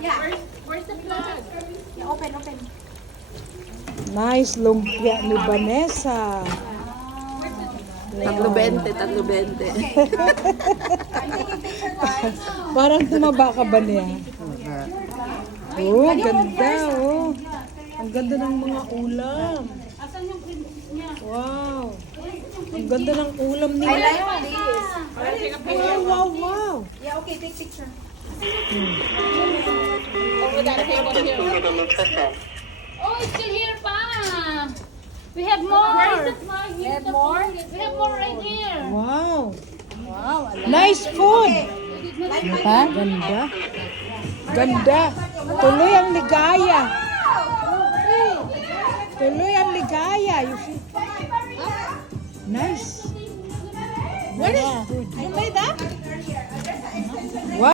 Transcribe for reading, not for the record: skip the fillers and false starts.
Yeah. Where's the plug? Yeah, open. Nice lumpia ni Vanessa. Tatlo 20. I'm taking picture, guys. Parang tumaba ka ba niya? Oh, ganda oh. Ang ganda ng mga ulam. Asan yung print niya? Wow. Ang ganda ng ulam I nila. like this. Wow. Yeah, okay, take picture. Over that table here. Oh, it's still here pa. We have more. We have more? We have more right here. Wow. Wow, Nice food. Ha? Ganda. Ganda. Tuloy ang ligaya. Tuloy ang ligaya. You see? Nice. What is? You made that?